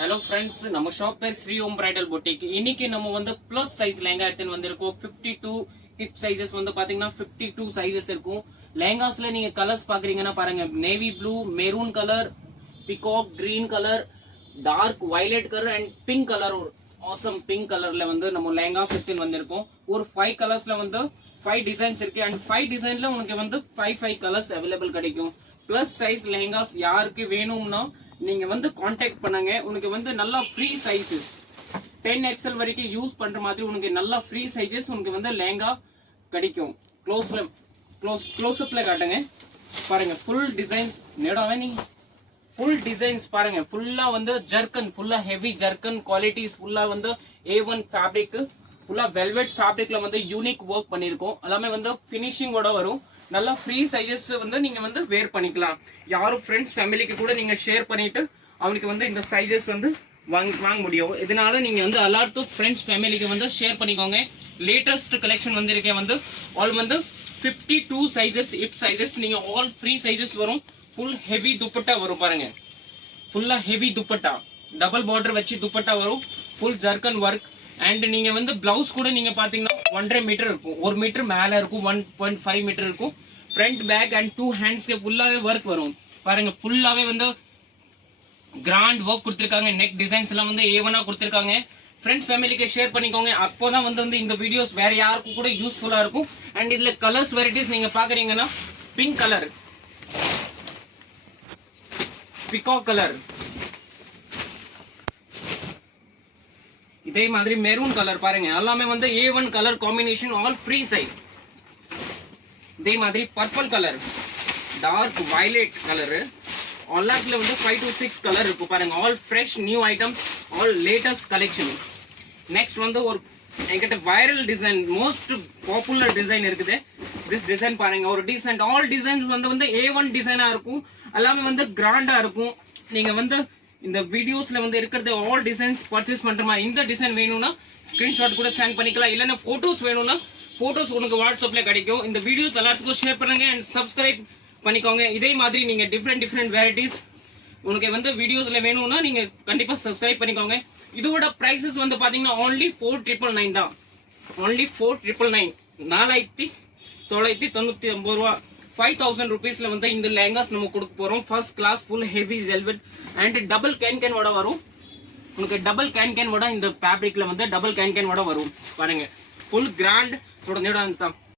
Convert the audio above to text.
Hello friends நம்ம shop பேர் ஸ்ரீ ஓம் bridal boutique. இன்னைக்கு நம்ம வந்து ப்ளஸ் சைஸ் லெஹங்கா எடுத்து வந்திருக்கோம். 52 ஹிப் சைஸஸ் வந்து பாத்தீங்கன்னா 52 சைஸஸ் இருக்கும். லெஹங்காஸ்ல நீங்க கலர்ஸ் பாக்குறீங்கன்னா பாருங்க, navy blue, maroon colour, peacock green colour, dark violet colour and pink colour. ஒரு ஆசம் பிங்க் கலர்ல வந்து நம்ம லெஹங்காஸ் எடுத்து வந்திருக்கோம். ஒரு 5 கலர்ஸ்ல வந்து 5 டிசைன்ஸ் இருக்கு அண்ட் 5 டிசைன்ல உங்களுக்கு வந்து 5 கலர்ஸ் அவைலபிள் கிடைக்கும். பிளஸ் சைஸ் லெஹங்காஸ் யாருக்கு வேணும்னா நீங்க வந்து காண்டாக்ட் பண்ணுங்க. உனக்கு வந்து நல்லா ஃப்ரீ சைஸஸ் 10XL வரைக்கும் யூஸ் பண்ற மாதிரி உனக்கு நல்லா ஃப்ரீ சைஸஸ் உனக்கு வந்து லெஹங்கா கிடைக்கும். க்ளோஸ்அப்ல காட்டுங்க பாருங்க. ஃபுல் டிசைன்ஸ் நேடாவே நீ ஃபுல் டிசைன்ஸ் பாருங்க. ஃபுல்லா வந்து ஜர்க்கன், ஃபுல்லா ஹெவி ஜர்க்கன் குவாலிட்டிஸ், ஃபுல்லா வந்து A1 ஃபேப்ரிக், ஃபுல்லா வெல்வெட் ஃபேப்ரிக்ல வந்து யூனிக் ஒர்க் பண்ணிருக்கோம். எல்லாமே வந்து ஃபினிஷிங்கோட வரும். நல்லா ஃப்ரீ சைஸஸ் வந்து நீங்க வந்து வேர் பண்ணிக்கலாம். யாரும் ஃப்ரெண்ட்ஸ் ஃபேமிலிக்கு கூட நீங்க ஷேர் பண்ணிட்டு அவங்களுக்கு வந்து இந்த சைஸஸ் வந்து வாங்க முடியும். இதனால நீங்க வந்து எல்லாருக்கும் ஃப்ரெண்ட்ஸ் ஃபேமிலிக்கு வந்து ஷேர் பண்ணிக்கோங்க. லேட்டஸ்ட் கலெக்ஷன் வந்திருக்கேன் வந்து ஆல் வந்து 52 சைஸஸ் ஹிப் சைஸஸ். நீங்க ஆல் ஃப்ரீ சைஸஸ் வரும். ஃபுல் ஹெவி துப்பட்டா வரும் பாருங்க. ஃபுல்லா ஹெவி துப்பட்டா, டபுள் பார்டர் வச்சு துப்பட்டா வரும். ஃபுல் ஜர்க்கன் ஒர்க் அண்ட் நீங்க வந்து பிளவுஸ் கூட நீங்க பாத்தீங்கன்னா 1.5 மீட்டர் இருக்கும். 1 மீட்டர் மேல இருக்கும், 1.5 மீட்டர் இருக்கும். ஃப்ரண்ட் பேக் அண்ட் 2 ஹேண்ட்ஸ்க்கு ஃபுல்லாவே ஒர்க் வரும் பாருங்க. ஃபுல்லாவே வந்து கிராண்ட் ஒர்க் கொடுத்திருக்காங்க. நெக் டிசைன்ஸ் எல்லாம் வந்து A1 கொடுத்திருக்காங்க. ஃப்ரெண்ட்ஸ் ஃபேமிலிக்கு ஷேர் பண்ணிக்கோங்க. அப்போதான் வந்து இந்த வீடியோஸ் வேற யாருக்கும் கூட யூஸ்ஃபுல்லா இருக்கும். அண்ட் இதுல கலர்ஸ் வெரைட்டிஸ் நீங்க பாக்குறீங்கன்னா பிங்க் கலர், பிகாக் கலர், இதே மாதிரி மெரூன் கலர் பாருங்க. எல்லாமே வந்து A1 colour combination, all free size. இதே மாதிரி purple colour, dark violet colour, எல்லாத்துல வந்து 5 to 6 கலர் இருக்கும் பாருங்க. All fresh new items, all latest collection. Next வந்து ஒரு என்கிட்ட viral design, most popular design இருக்குது. திஸ் டிசைன் பாருங்க. ஒரு டீசென்ட் ஆல் டிசைன்ஸ் வந்து A1 டிசைனா இருக்கும். எல்லாமே வந்து கிராண்டா இருக்கும். நீங்க வந்து இந்த வீடியோஸ்ல வந்து இருக்கிறது ஆல் டிசைன்ஸ் பர்ச்சேஸ் பண்றமா. இந்த டிசைன் வேணும்னா ஸ்கிரீன்ஷாட் கூட சென்ட் பண்ணிக்கலாம். இல்லைன்னா போட்டோஸ் வேணும்னா போட்டோஸ் உங்களுக்கு வாட்ஸ்அப்ல கிடைக்கும். இந்த வீடியோஸ் எல்லாத்துக்கும் ஷேர் பண்ணுங்க அண்ட் சப்ஸ்கிரைப் பண்ணிக்கோங்க. இதே மாதிரி நீங்க டிஃப்ரெண்ட் வெரைட்டிஸ் உங்களுக்கு வந்து வீடியோஸ்ல வேணும்னா நீங்க கண்டிப்பா சப்ஸ்கிரைப் பண்ணிக்கோங்க. இதோட பிரைசஸ் வந்து பாத்தீங்கன்னா only 4,999 தான். only 4,999, 4,999 ரூபா. 5,000 rupeesல வந்து இந்த லெஹங்காஸ் நம்ம கொடுக்க போறோம். First class full heavy velvet and double can ஓட வரும். உங்களுக்கு டபுள் கேன் ஓட இந்த ஃபேப்ரிக்ல வந்து டபுள் கேன் ஓட வரும் பாருங்க. Full grand.